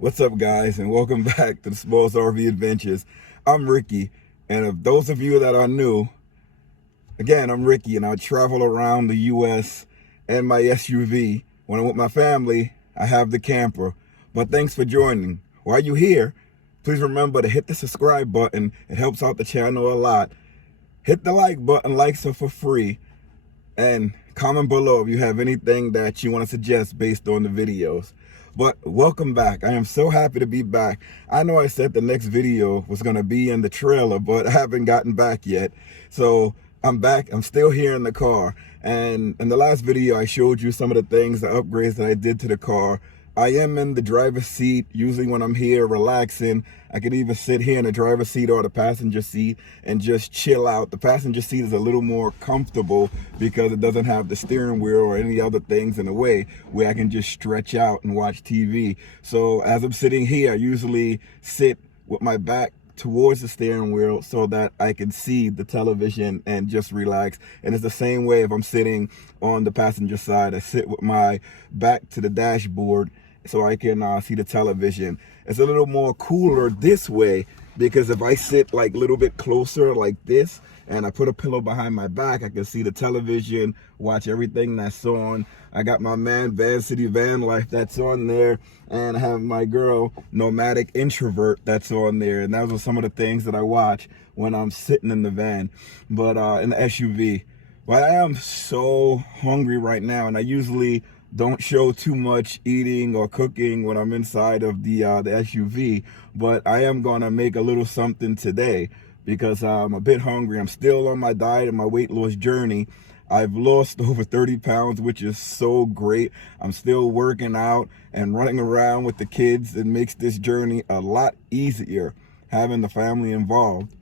What's up, guys, and welcome back to the Smalls RV Adventures. I'm Ricky, and if those of you that are new, again, I'm Ricky, and I travel around the U.S. and my SUV. When I'm with my family, I have the camper. But thanks for joining. While you're here, please remember to hit the subscribe button. It helps out the channel a lot. Hit the like button. Likes are for free. And comment below if you have anything that you want to suggest based on the videos. But welcome back. I am so happy to be back. I know I said the next video was going to be in the trailer, but I haven't gotten back yet. So I'm back. I'm still here in the car. And in the last video, I showed you some of the things, the upgrades that I did to the car. I am in the driver's seat. Usually when I'm here relaxing, I can either sit here in the driver's seat or the passenger seat and just chill out. The passenger seat is a little more comfortable because it doesn't have the steering wheel or any other things in the way where I can just stretch out and watch TV. So as I'm sitting here, I usually sit with my back towards the steering wheel so that I can see the television and just relax. And it's the same way if I'm sitting on the passenger side. I sit with my back to the dashboard so I can see the television. It's a little more cooler this way because if I sit like a little bit closer like this and I put a pillow behind my back, I can see the television, watch everything that's on. I got my man Van City Van Life that's on there, and I have my girl Nomadic Introvert that's on there, and those are some of the things that I watch when I'm sitting in the van, but in the SUV. But I am so hungry right now, and I usually don't show too much eating or cooking when I'm inside of the SUV, but I am gonna make a little something today because I'm a bit hungry. I'm still on my diet and my weight loss journey. I've lost over 30 pounds, which is so great. I'm still working out and running around with the kids. It makes this journey a lot easier having the family involved.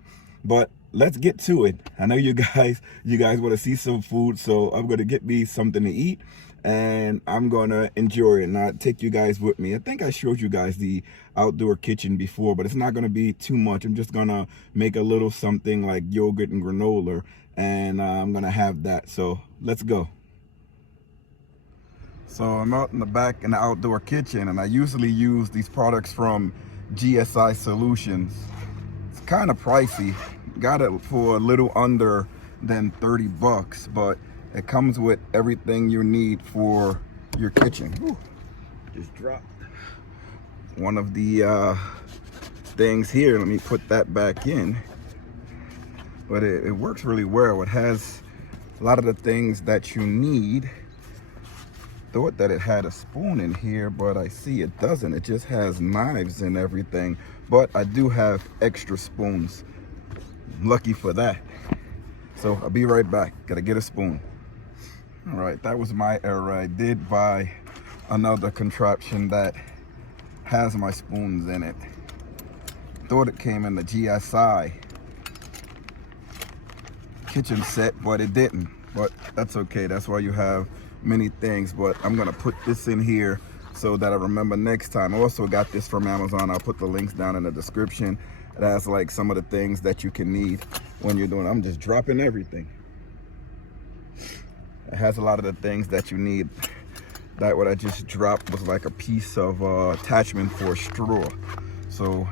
But let's get to it. I know you guys want to see some food, so I'm gonna get me something to eat and I'm gonna enjoy it and I'll take you guys with me. I think I showed you guys the outdoor kitchen before, but it's not gonna be too much. I'm just gonna make a little something like yogurt and granola, and I'm gonna have that. So let's go. So I'm out in the back in the outdoor kitchen, and I usually use these products from GSI Solutions. It's kind of pricey. Got it for a little under than 30 bucks, but it comes with everything you need for your kitchen. Ooh, just dropped one of the things here. Let me put that back in. But it works really well. It has a lot of the things that you need. Thought that it had a spoon in here, but I see it doesn't. It just has knives and everything. But I do have extra spoons. Lucky for that. So I'll be right back. Gotta get a spoon. All right, that was my error. I did buy another contraption that has my spoons in it. Thought it came in the GSI kitchen set, but it didn't. But that's okay. That's why you have many things. But I'm gonna put this in here so that I remember next time. I also got this from Amazon. I'll put the links down in the description. It has like some of the things that you can need when you're doing. I'm just dropping everything. It has a lot of the things that you need. That what I just dropped was like a piece of attachment for a straw. So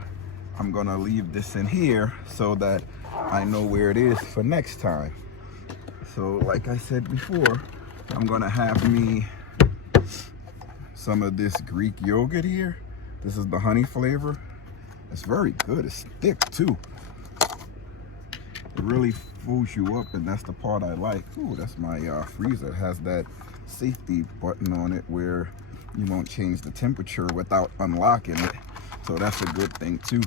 I'm gonna leave this in here so that I know where it is for next time. So like I said before, I'm gonna have me some of this Greek yogurt here. This is the honey flavor. It's very good. It's thick too. It really fools you up, and that's the part I like. Ooh, that's my freezer. It has that safety button on it where you won't change the temperature without unlocking it. So that's a good thing too.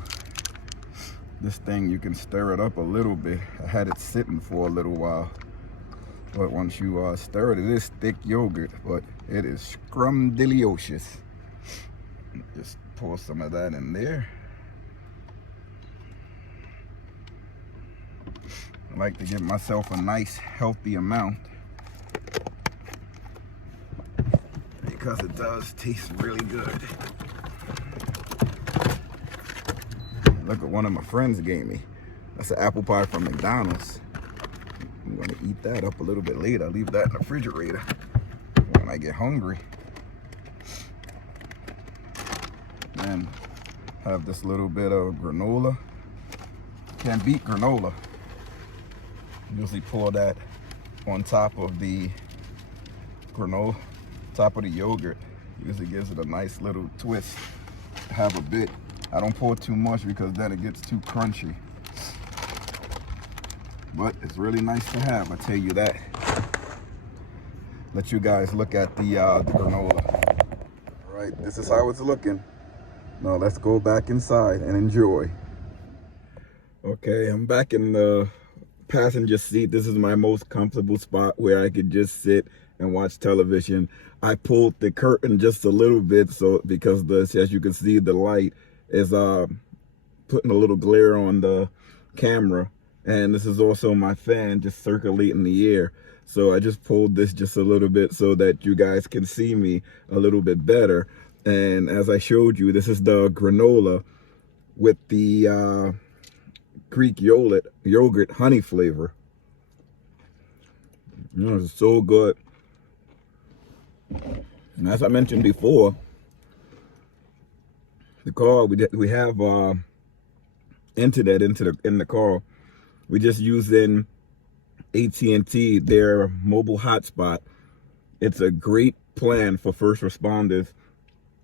This thing, you can stir it up a little bit. I had it sitting for a little while. But once you stir it, it is thick yogurt, but it is scrumdiddlyocious. Just pour some of that in there. I like to give myself a nice healthy amount because it does taste really good. Look what one of my friends gave me. That's an apple pie from McDonald's. I'm gonna eat that up a little bit later. I'll leave that in the refrigerator when I get hungry. And have this little bit of granola. Can't beat granola. Usually pour that on top of the granola, top of the yogurt. Usually gives it a nice little twist. Have a bit. I don't pour too much because then it gets too crunchy. But it's really nice to have, I tell you that. Let you guys look at the granola. All right, this is how it's looking. Now let's go back inside and enjoy. Okay, I'm back in the passenger seat. This is my most comfortable spot where I could just sit and watch television. I pulled the curtain just a little bit so because as you can see, the light is putting a little glare on the camera, and this is also my fan just circulating the air. So I just pulled this just a little bit so that you guys can see me a little bit better. And as I showed you, this is the granola with the Greek yogurt honey flavor. You know, it's so good. And as I mentioned before, the car we have internet in the car. We just using AT&T, their mobile hotspot. It's a great plan for first responders.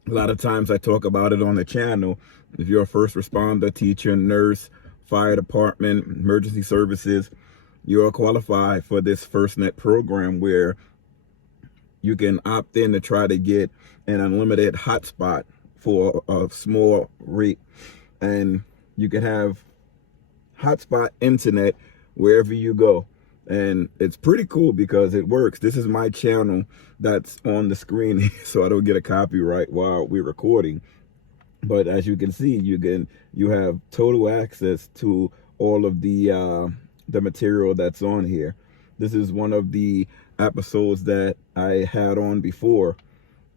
A lot of times I talk about it on the channel. If you're a first responder, teacher, nurse, fire department, emergency services, you're qualified for this FirstNet program where you can opt in to try to get an unlimited hotspot for a small rate. And you can have hotspot internet wherever you go. And it's pretty cool because it works. This is my channel that's on the screen so I don't get a copyright while we're recording. But as you can see, you have total access to all of the material that's on here. This is one of the episodes that I had on before,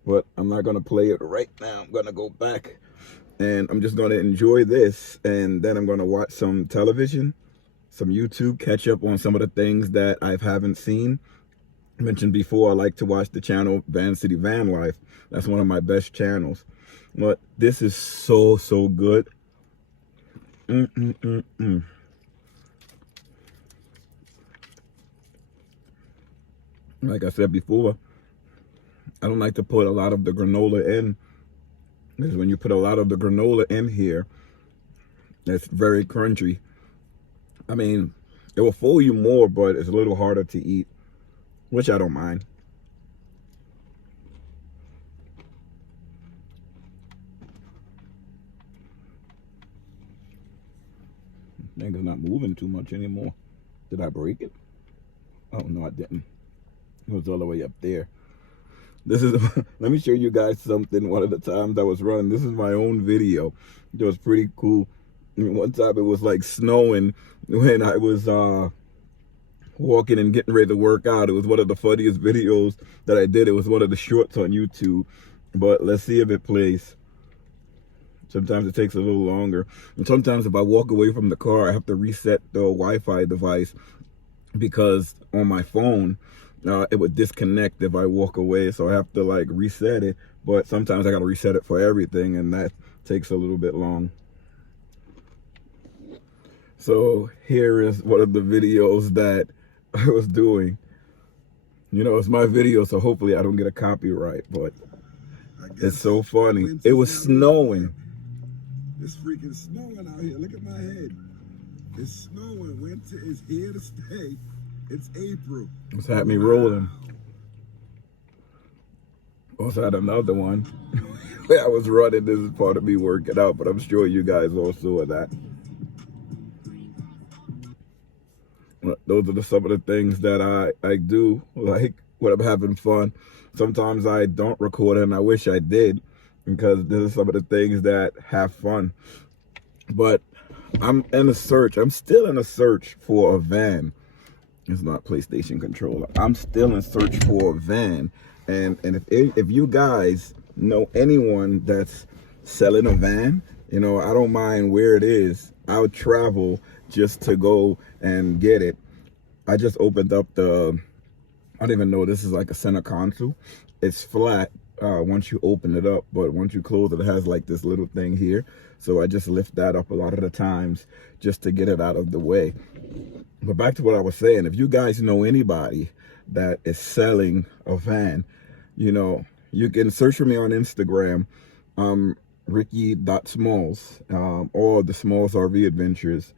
but I'm not gonna play it right now. I'm gonna go back and I'm just gonna enjoy this, and then I'm gonna watch some television, some YouTube, catch up on some of the things that I haven't seen. I mentioned before, I like to watch the channel Van City Van Life. That's one of my best channels. But this is so good. Like I said before, I don't like to put a lot of the granola in, because when you put a lot of the granola in here, it's very crunchy. I mean, it will fool you more, but it's a little harder to eat, which I don't mind. I think it's not moving too much anymore. Did I break it? Oh, no, I didn't. It was all the way up there. This is, let me show you guys something. One of the times I was running, this is my own video. It was pretty cool. I mean, one time it was like snowing when I was walking and getting ready to work out. It was one of the funniest videos that I did. It was one of the shorts on YouTube. But let's see if it plays. Sometimes it takes a little longer. And sometimes if I walk away from the car, I have to reset the Wi-Fi device, because on my phone, it would disconnect if I walk away. So I have to like reset it. But sometimes I got to reset it for everything, and that takes a little bit long. So here is one of the videos that I was doing. You know, it's my video, so hopefully I don't get a copyright, but it's so funny. It was snowing. It's freaking snowing out here. Look at my head. It's snowing. Winter is here to stay. It's April. It's had me rolling. Also had another one where I was running. This is part of me working out, but I'm sure you guys all saw that. Those are some of the things that I do, like when I'm having fun. Sometimes I don't record it, and I wish I did, because these are some of the things that have fun. But I'm in a search. I'm still in a search for a van. It's not PlayStation controller. I'm still in search for a van. And if you guys know anyone that's selling a van, you know, I don't mind where it is. I'll travel just to go and get it. I just opened up the, I don't even know, this is like a center console. It's flat, once you open it up, but once you close it, it has like this little thing here. So I just lift that up a lot of the times just to get it out of the way. But back to what I was saying, if you guys know anybody that is selling a van, you know, you can search for me on Instagram, Ricky.Smalls, or the Smalls RV Adventures,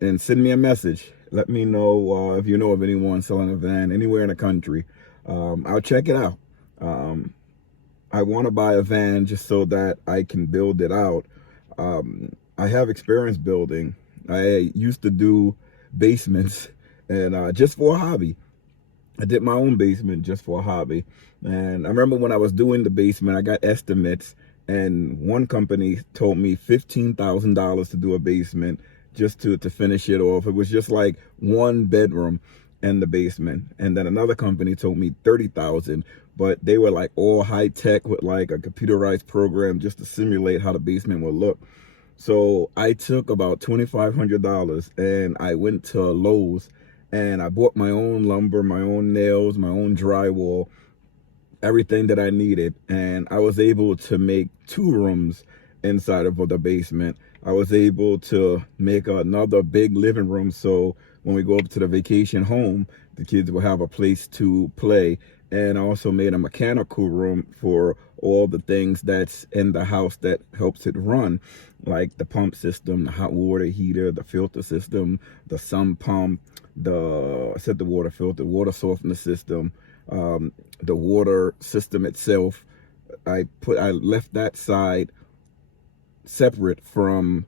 and send me a message. Let me know if you know of anyone selling a van anywhere in the country. I'll check it out. I want to buy a van just so that I can build it out. I have experience building. I used to do basements, and just for a hobby. I did my own basement just for a hobby. And I remember when I was doing the basement, I got estimates, and one company told me $15,000 to do a basement just to finish it off. It was just like one bedroom in the basement. And then another company told me $30,000, but they were like all high tech with like a computerized program just to simulate how the basement would look. So I took about $2,500 and I went to Lowe's and I bought my own lumber, my own nails, my own drywall, everything that I needed. And I was able to make 2 rooms inside of the basement. I was able to make another big living room, so when we go up to the vacation home, the kids will have a place to play. And I also made a mechanical room for all the things that's in the house that helps it run, like the pump system, the hot water heater, the filter system, the sump pump, the water filter, water softener system, the water system itself. I left that side separate from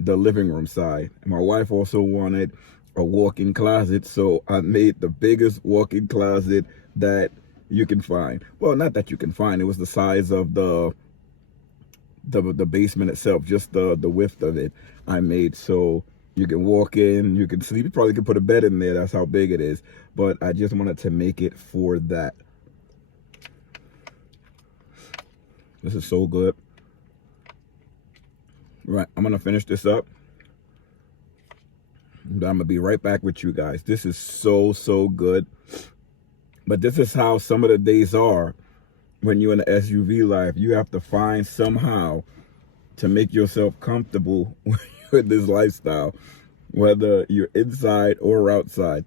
the living room side. And my wife also wanted a walk-in closet, so I made the biggest walk-in closet that you can find. Well, not that you can find, it was the size of the basement itself, just the width of it I made, so you can walk in, you can sleep, you probably could put a bed in there, that's how big it is. But I just wanted to make it for that. This is so good. Right, I'm gonna finish this up. I'm gonna be right back with you guys. This is so good. But this is how some of the days are when you're in the SUV life. You have to find somehow to make yourself comfortable with this lifestyle, whether you're inside or outside.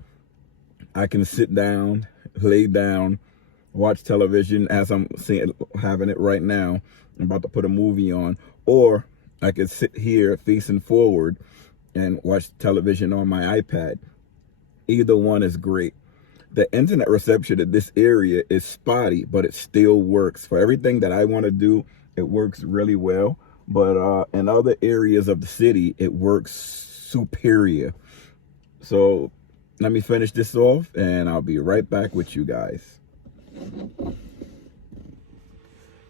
I can sit down, lay down, watch television as I'm having it right now. I'm about to put a movie on, or I could sit here facing forward and watch television on my iPad. Either one is great. The internet reception in this area is spotty, but it still works. For everything that I want to do, it works really well. But in other areas of the city, it works superior. So let me finish this off and I'll be right back with you guys.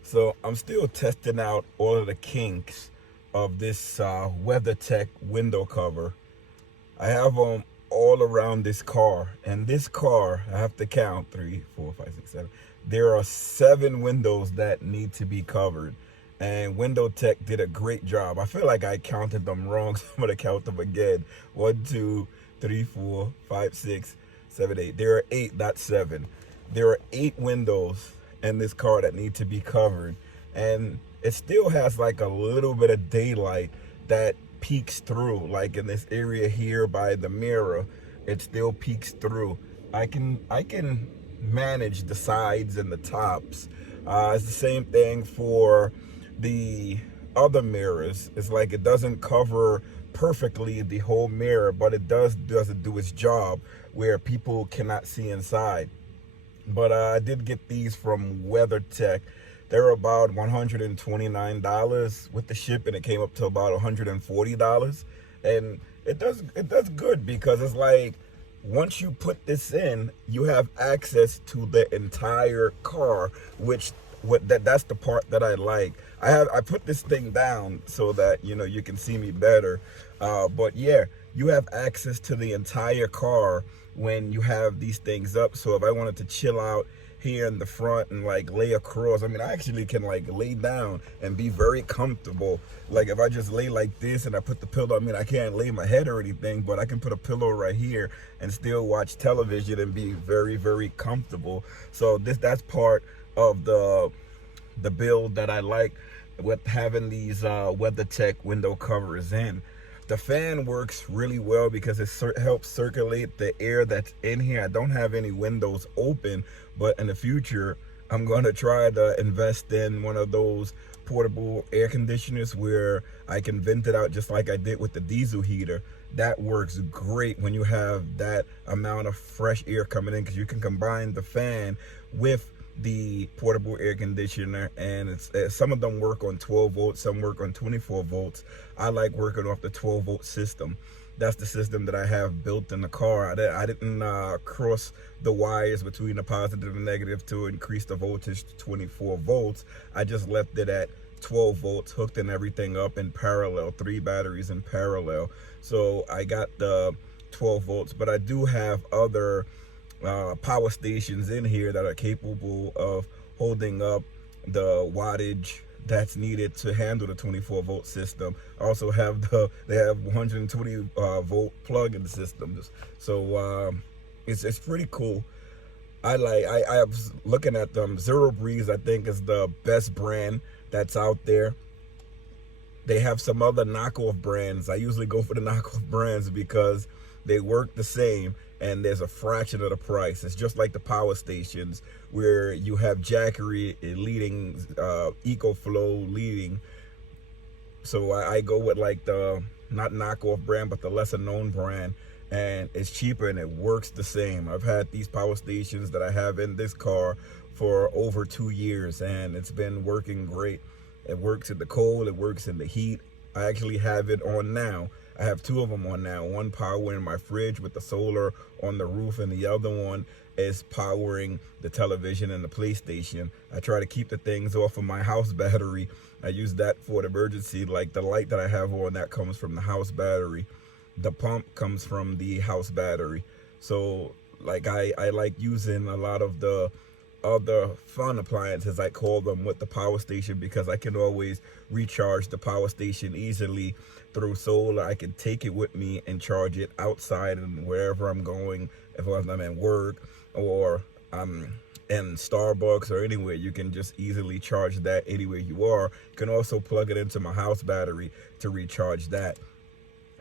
So I'm still testing out all of the kinks of this WeatherTech window cover. I have them all around this car, and this car, I have to count 3, 4, 5, 6, 7. There are 7 windows that need to be covered, and WindowTech did a great job. I feel like I counted them wrong, so I'm gonna count them again. 1, 2, 3, 4, 5, 6, 7, 8. There are 8, not 7. There are 8 windows in this car that need to be covered, and it still has like a little bit of daylight that peeks through. Like in this area here by the mirror, it still peeks through. I can manage the sides and the tops. It's the same thing for the other mirrors. It's like it doesn't cover perfectly the whole mirror, but it doesn't do its job where people cannot see inside. But I did get these from WeatherTech. They're about $129 with the shipping. It came up to about $140, and it does good because it's like once you put this in, you have access to the entire car, that's the part that I like. I put this thing down so that you can see me better. But yeah, you have access to the entire car when you have these things up. So if I wanted to chill out here in the front and like lay across, I mean, I actually can like lay down and be very comfortable. Like if I just lay like this and I put the pillow, I mean, I can't lay my head or anything, but I can put a pillow right here and still watch television and be very, very comfortable. So that's part of the the build that I like with having these WeatherTech window covers in. The fan works really well because it helps circulate the air that's in here. I don't have any windows open, but in the future, I'm going to try to invest in one of those portable air conditioners where I can vent it out just like I did with the diesel heater. That works great when you have that amount of fresh air coming in, because you can combine the fan with the portable air conditioner, and some of them work on 12 volts, some work on 24 volts. I like working off the 12 volt system. That's the system that I have built in the car. I didn't cross the wires between the positive and negative to increase the voltage to 24 volts. I just left it at 12 volts, hooked in everything up in parallel, 3 batteries in parallel. So I got the 12 volts, but I do have other power stations in here that are capable of holding up the wattage that's needed to handle the 24 volt system. I also have they have 120 volt plug-in systems. So it's pretty cool. I was looking at them. Zero Breeze, I think, is the best brand that's out there. They have some other knockoff brands. I usually go for the knockoff brands because they work the same and there's a fraction of the price. It's just like the power stations where you have Jackery leading, EcoFlow leading. So I go with like the, not knockoff brand, but the lesser known brand, and it's cheaper and it works the same. I've had these power stations that I have in this car for over 2 years and it's been working great. It works in the cold, it works in the heat. I actually have it on now. I have 2 of them on now. One powering my fridge with the solar on the roof, and the other one is powering the television and the PlayStation. I try to keep the things off of my house battery. I use that for the emergency. Like the light that I have on, that comes from the house battery. The pump comes from the house battery. So like I like using a lot of the other fun appliances, I call them, with the power station, because I can always recharge the power station easily through solar. I can take it with me and charge it outside and wherever I'm going. If I'm at work or I'm in Starbucks or anywhere, you can just easily charge that anywhere you are. You can also plug it into my house battery to recharge that.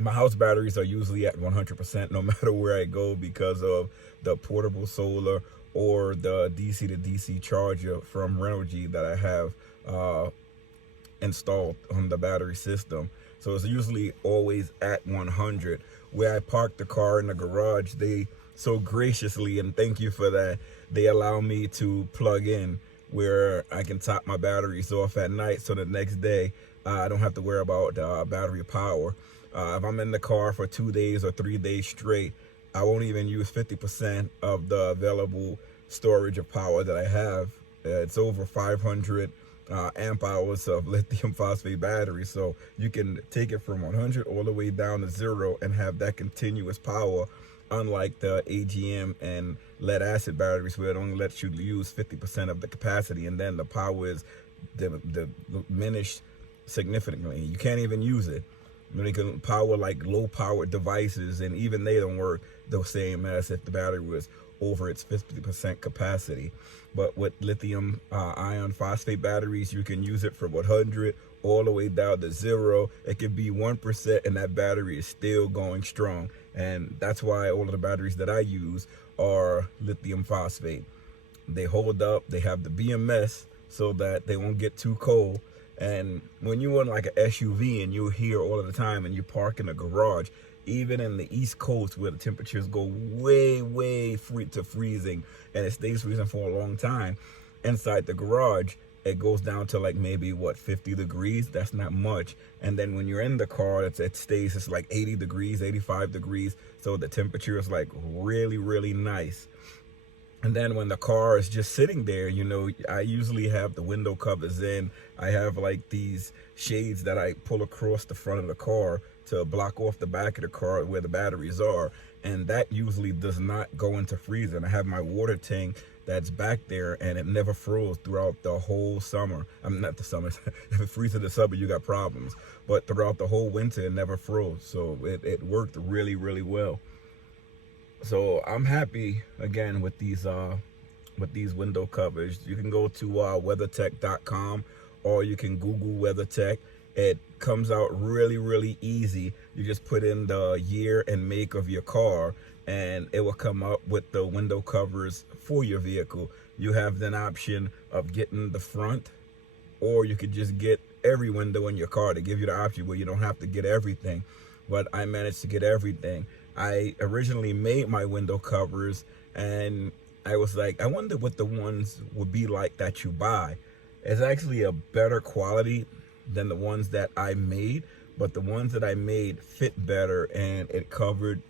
My house batteries are usually at 100% no matter where I go because of the portable solar or the DC to DC charger from Renogy that I have installed on the battery system. So it's usually always at 100. Where I park the car in the garage, they so graciously, and thank you for that, they allow me to plug in where I can top my batteries off at night, so the next day I don't have to worry about battery power. If I'm in the car for 2 days or 3 days straight, I won't even use 50% of the available storage of power that I have. It's over 500 amp hours of lithium phosphate battery, so you can take it from 100 all the way down to 0 and have that continuous power, unlike the AGM and lead acid batteries where it only lets you use 50% of the capacity, and then the power is diminished significantly. You can't even use it. You can power like low power devices, and even they don't work the same as if the battery was over its 50% capacity. But with lithium ion phosphate batteries, you can use it from 100 all the way down to 0. It could be 1% and that battery is still going strong. And that's why all of the batteries that I use are lithium phosphate. They hold up, they have the BMS so that they won't get too cold. And when you're in like an SUV and you're here all of the time and you park in a garage, even in the East Coast where the temperatures go way to freezing and it stays freezing for a long time, inside the garage it goes down to like maybe what, 50 degrees. That's not much. And then when you're in the car, it stays, it's like 80 degrees, 85 degrees, so the temperature is like really nice. And then when the car is just sitting there, you know, I usually have the window covers in. I have like these shades that I pull across the front of the car to block off the back of the car where the batteries are. And that usually does not go into freezing. I have my water tank that's back there and it never froze throughout the whole summer. I mean, not the summer. If it freezes in the summer, you got problems. But throughout the whole winter, it never froze. So it worked really well. So I'm happy again with these with these window covers. You can go to weathertech.com, or you can Google WeatherTech. It comes out really easy. You just put in the year and make of your car, and it will come up with the window covers for your vehicle. You have an option of getting the front, or you could just get every window in your car to give you the option where you don't have to get everything. But I managed to get everything. I originally made my window covers, and I was like, I wonder what the ones would be like that you buy. It's actually a better quality than the ones that I made, but the ones that I made fit better, and it covered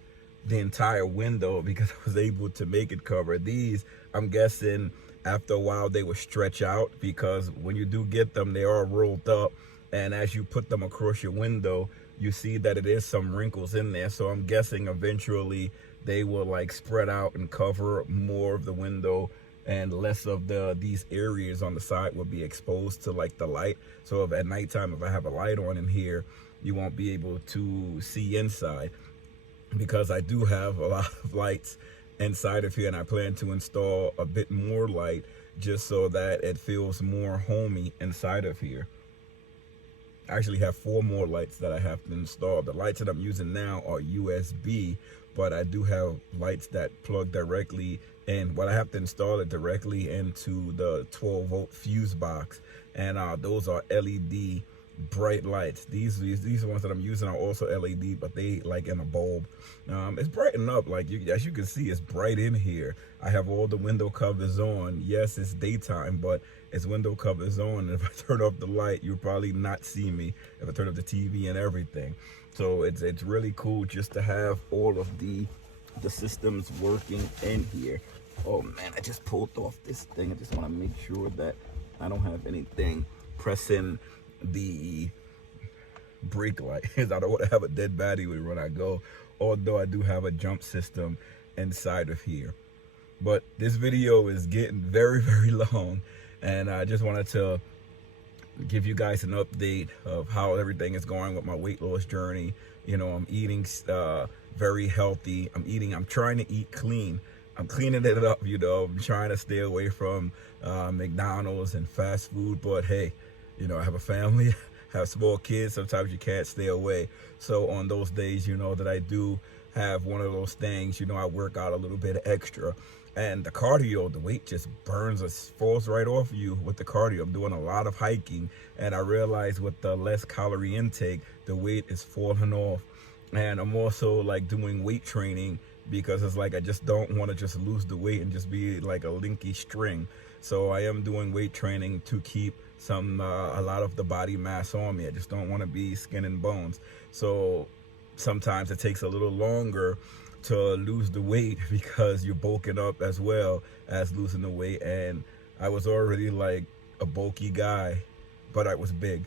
the entire window because I was able to make it cover. These, I'm guessing after a while they will stretch out, because when you do get them, they are rolled up, and as you put them across your window, you see that it is some wrinkles in there. So I'm guessing eventually they will like spread out and cover more of the window, and less of these areas on the side will be exposed to like the light. So if at nighttime, if I have a light on in here, you won't be able to see inside, because I do have a lot of lights inside of here, and I plan to install a bit more light just so that it feels more homey inside of here. I actually have 4 more lights that I have to install. The lights that I'm using now are USB, but I do have lights that plug directly in. Well, I have to install it directly into the 12-volt fuse box, and those are LED bright lights. These ones that I'm using are also LED, but they like in a bulb. It's brightened up, like as you can see, it's bright in here. I have all the window covers on. Yes, it's daytime, but it's window covers on, and if I turn off the light, you'll probably not see me if I turn off the TV and everything. So it's really cool just to have all of the systems working in here. Oh man, I just pulled off this thing. I just want to make sure that I don't have anything pressing the brake light. I don't want to have a dead battery when I go, although I do have a jump system inside of here. But this video is getting very long, and I just wanted to give you guys an update of how everything is going with my weight loss journey. You know, I'm eating very healthy. I'm trying to eat clean. I'm cleaning it up, you know. I'm trying to stay away from McDonald's and fast food, but hey, you know, I have a family, have small kids. Sometimes you can't stay away. So on those days, you know, that I do have one of those things, you know, I work out a little bit extra. And the cardio, the weight just falls right off you with the cardio. I'm doing a lot of hiking, and I realize with the less calorie intake, the weight is falling off. And I'm also like doing weight training, because it's like I just don't want to just lose the weight and just be like a linky string. So I am doing weight training to keep a lot of the body mass on me. I just don't want to be skin and bones. So sometimes it takes a little longer to lose the weight, because you're bulking up as well as losing the weight. And I was already like a bulky guy, but I was big.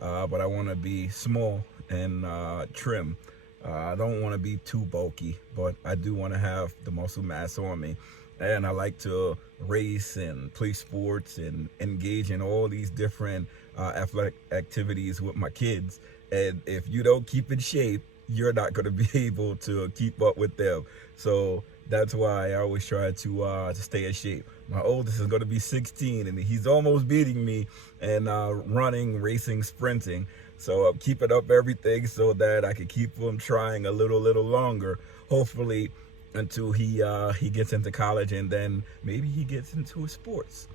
But I want to be small and trim. I don't want to be too bulky, but I do want to have the muscle mass on me. And I like to race and play sports and engage in all these different athletic activities with my kids. And if you don't keep in shape, you're not going to be able to keep up with them. So that's why I always try to stay in shape. My oldest is going to be 16, and he's almost beating me in running, racing, sprinting. So I'm keeping up everything so that I can keep him trying a little longer, hopefully until he gets into college, and then maybe he gets into sports,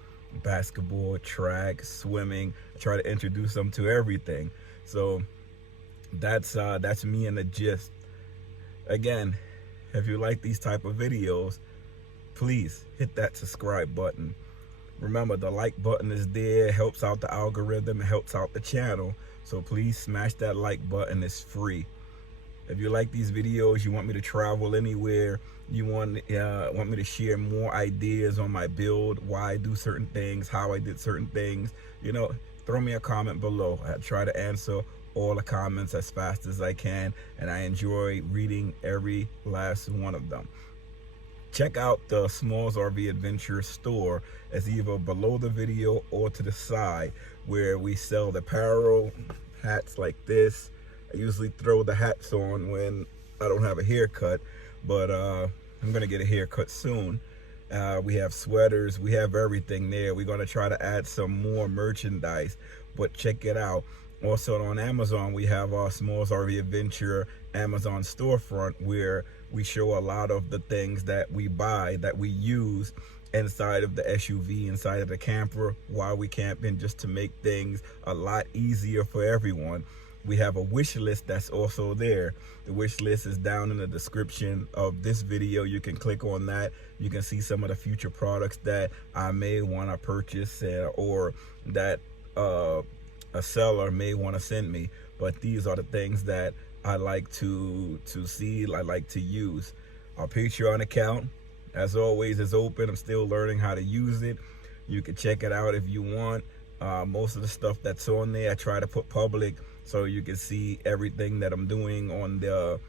basketball, track, swimming. I try to introduce him to everything. So that's me in the gist. Again, if you like these type of videos, please hit that subscribe button. Remember, the like button is there. It helps out the algorithm. It helps out the channel. So please smash that like button. It's free. If you like these videos, you want me to travel anywhere, you want me to share more ideas on my build, why I do certain things, how I did certain things, you know, throw me a comment below. I try to answer all the comments as fast as I can, and I enjoy reading every last one of them. Check out the Smalls RV Adventure store. It's either below the video or to the side, where we sell the apparel, hats like this. I usually throw the hats on when I don't have a haircut, but I'm gonna get a haircut soon. We have sweaters, we have everything there. We're going to try to add some more merchandise, but check it out. Also on Amazon, we have our Smalls RV Adventure Amazon storefront, where we show a lot of the things that we buy, that we use inside of the SUV, inside of the camper while we camping, just to make things a lot easier for everyone. We have a wish list that's also there. The wish list is down in the description of this video. You can click on that. You can see some of the future products that I may want to purchase, or that a seller may want to send me. But these are the things that I like to see, I like to use. Our Patreon account, as always, is open. I'm still learning how to use it. You can check it out if you want. Most of the stuff that's on there, I try to put public, so you can see everything that I'm doing on the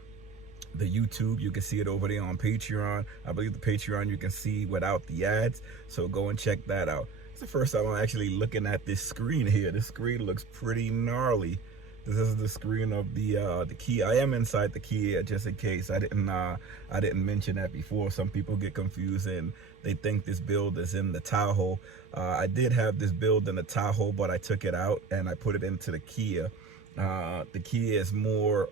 YouTube. You can see it over there on Patreon. I believe the Patreon you can see without the ads, so go and check that out. It's the first time I'm actually looking at this screen here. This screen looks pretty gnarly. This is the screen of the Kia. I am inside the Kia, just in case. I didn't mention that before. Some people get confused and they think this build is in the Tahoe. I did have this build in the Tahoe, but I took it out and I put it into the Kia. The Kia is more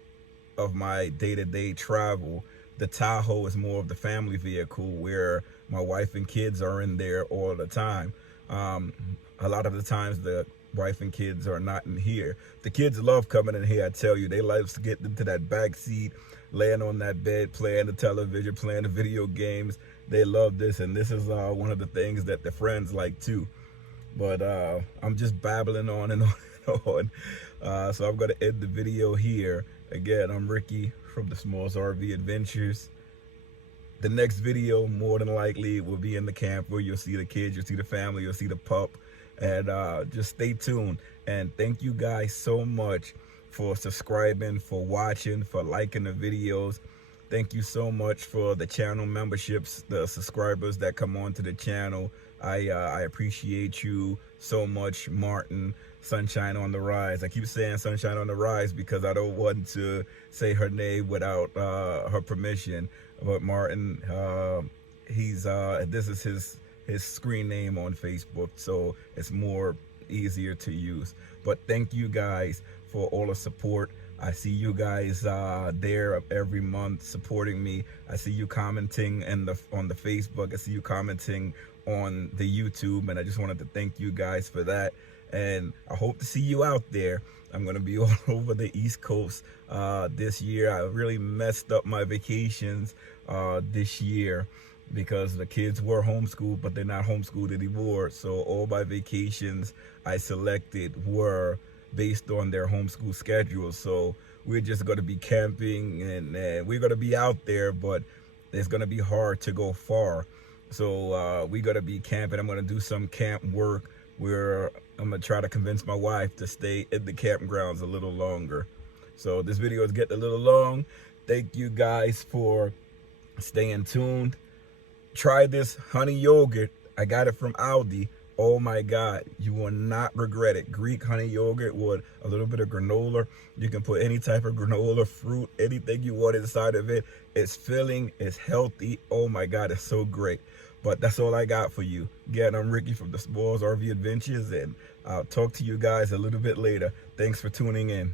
of my day-to-day travel. The Tahoe is more of the family vehicle, where my wife and kids are in there all the time. A lot of the times the wife and kids are not in here. The kids love coming in here, I tell you. They love to get into that back seat, laying on that bed, playing the television, playing the video games. They love this, and this is one of the things that the friends like too. But I'm just babbling on and on and on. So I'm going to end the video here. Again, I'm Ricky from the Smalls RV Adventures. The next video, more than likely, will be in the camper. You'll see the kids, you'll see the family, you'll see the pup. And just stay tuned. And thank you guys so much for subscribing, for watching, for liking the videos. Thank you so much for the channel memberships, the subscribers that come on to the channel. I appreciate you so much. Martin, Sunshine on the Rise. I keep saying Sunshine on the Rise because I don't want to say her name without her permission. But Martin, this is his screen name on Facebook, so it's more easier to use. But thank you guys for all the support. I see you guys there every month supporting me. I see you commenting on the Facebook. I see you commenting on the YouTube, and I just wanted to thank you guys for that. And I hope to see you out there. I'm gonna be all over the East Coast this year. I really messed up my vacations this year, because the kids were homeschooled, but they're not homeschooled anymore. So all my vacations I selected were based on their homeschool schedule. So we're just going to be camping, and we're going to be out there, but it's going to be hard to go far. So we're going to be camping. I'm going to do some camp work where I'm going to try to convince my wife to stay in the campgrounds a little longer. So this video is getting a little long. Thank you guys for staying tuned. Try this honey yogurt. I got it from Aldi. Oh my God, you will not regret it. Greek honey yogurt with a little bit of granola. You can put any type of granola, fruit, anything you want inside of it. It's filling, it's healthy. Oh my God, it's so great. But that's all I got for you. Again, I'm Ricky from the Smalls RV Adventures, and I'll talk to you guys a little bit later. Thanks for tuning in.